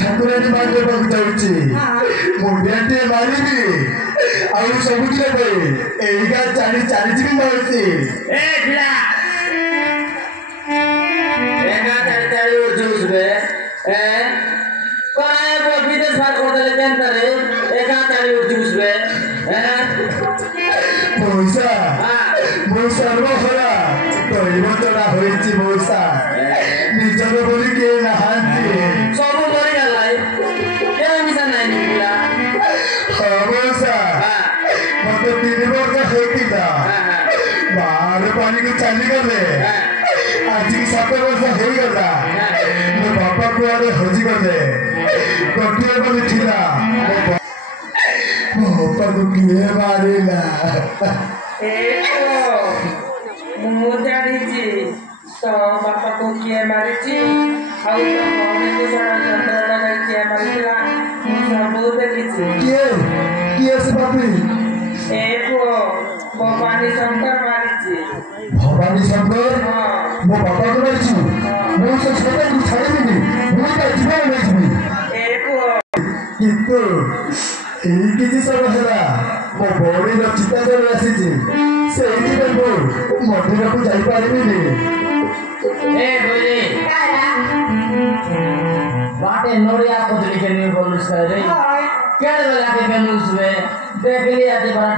ठाकुरानी मारे जाऊँगी मुंडियाटे मारिबी आउ सबुथिरे पे एइगा चारी चारी जीबी मारसी ए पिला एगा चारी चारी उठुस बे कोनाए बो विदेश बात करले केन करे एगा चारी उठुस बे पैसा मो सर्वहरा परिवर्तन होइछि मौसा निजर बोली के नहांती सब मरि गलाई केन मिसा नाइ निला मौसा मते 3 वर्ष होइतिला बाहर पानी को चली गले आज 7 वर्ष हो गला मो बापा को आरे हजी गले गोटिया बोली थिला मो बापा को किए मारेला मु जानिछि तो बापा को किए मारिछि आउ तो मम्मी को सारा जंतरा का किए मारिला मु सब देखिछि किए से बापी भवानी शंकर मारिछि भवानी शंकर मो बापा को मारिछि मु से छोटे को छाड़िबिनी मु का जीवन लेछि किंतु एई किछि सब होला मो बॉडी रो चिता जर आसीछि सेही रे मो मंदिर को जाई पारिबिनी ए बोली बाटे नोरिया कोदली के न्यू बोलुस रे केड़ वाला के न्यूज़ में देख लिया ते बड़ा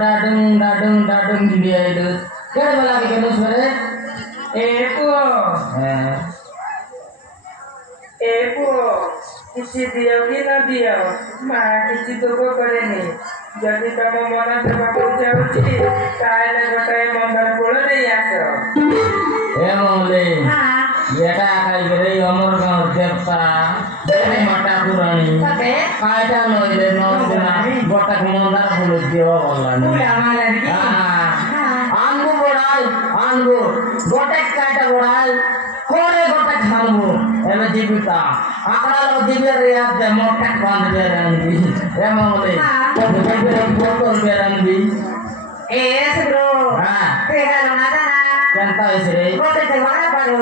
डाडुंग गिरी आइलो केड़ वाला के न्यूज़ में एको किसी दियो कि न दियो मां किसी तो को करेनी जदि तम मन सेवा पहुंचाउची ताले गोटे मंदर फूल नहीं आसो ए मोले येटा खाई गरे अमर गांव देवता देवी माता पुराणी कायटा नइले नदिना गोटक मंदर फूल दियो बोलानी आंगु बोडाल आंगु गोटक कायटा बोडाल कोरे गोटक खानबो एमे जीविता आकड़ा लो दिबे रे आप दे मोटक बांध दे रंगी ए मोले तो दिबे बोतल दे रंगी एस ब्रो हां तेरा लमादा जनता इसे गोटे से वाला पारो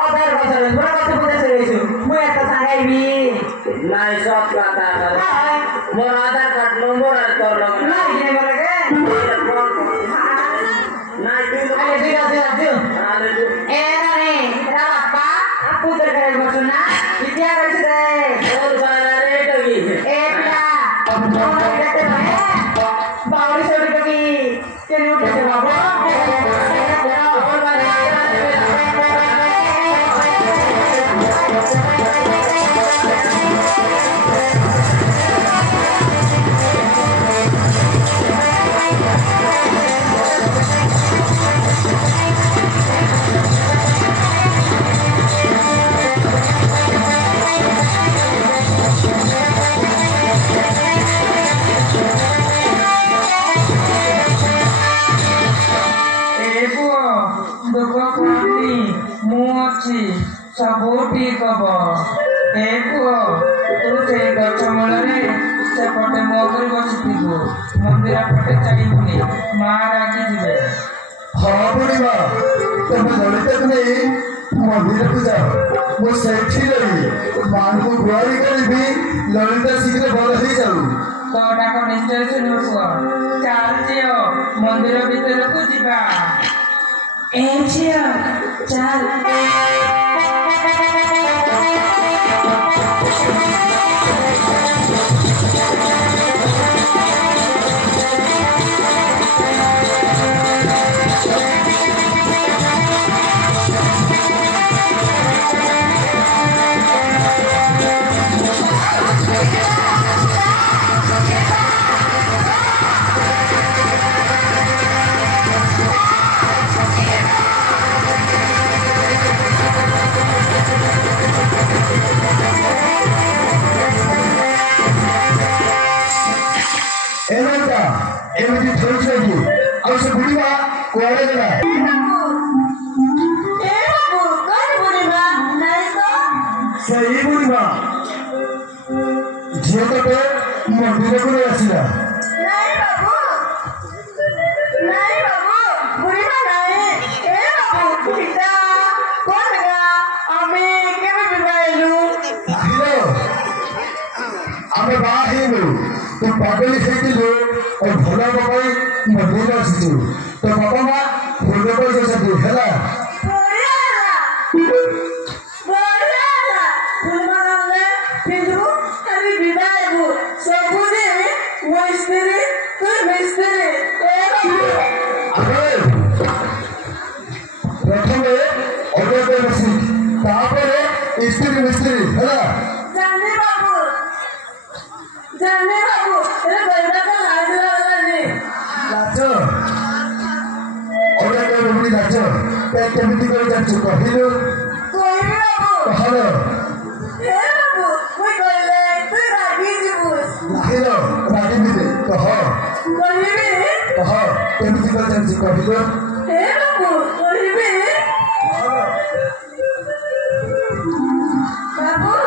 ओदर बसर बड़ा कत पुते से रेसु मु एत सांगाइबी नाइ सब काटा कर मोर आधार कार्ड नंबर আর তোর লগে নাই নে বলে नाइ तू आले दियो आले तू ए रे रापा आपू तर करे बसना इतिया कैसे दे और बारा रे टगी ए पिया अब तो कहते हैं बावरी से टगी के उठे से बाबू और बारा सब ठीक हम देखो तू से गछ मूल से पटे मोगरी बसिथिबु मंदिर पटे चाहिबुनी मां रागी दिबे हाँ बुढ़ीमा तुम जड़ित नहीं ମନ୍ଦିରକୁ ଯାଅ ମୁଁ ସେଠି ରହି ମାଙ୍କୁ ଗୁହାରି କରିବି ଲଳିତା ଶୀଘ୍ର ଭଲ ହେଇଯାଉ। ତୋ ଡାକ ନିଶ୍ଚୟ ଶୁଣିବ ପୁଅ। ଚାଲ ଝିଅ ମନ୍ଦିର ଭିତରକୁ ଯିବା। ଏ ଝିଅ ଚାଲ। ଏମିତି ଥୋଇଛନ୍ତି ଆଉ ସେ ବୁଢ଼ୀମା କୁଆଡ଼େ ଗଲା? ସେଇ ବୁଢ଼ୀମା ଝିଅ ତତେ ମନ୍ଦିରକୁ ନେଇ ଆସିଲା। ଆମେ ବାହା ହେଇନୁ ତୁ ପାଗଳି ହେଇଥିଲୁ ଭଲ ହବା ପାଇଁ ମନ୍ଦିର ଆସିଛୁ। ତୋ ବାପା ମା ଭଲ କରିଛନ୍ତି ହେଲା। ପ୍ରଥମେ ଅଜୟ ମିସ୍ତ୍ରୀ ତାପରେ ଇସ୍ତ୍ରୀ ମିସ୍ତ୍ରୀ ହେଲା। ନାଚ କେମିତି କରି ଜାଣିଛୁ କହିଲୁ? ରାଗିବି କହ କେମିତି କରି ଜାଣିଛୁ କହିଲୁ? ବାବୁ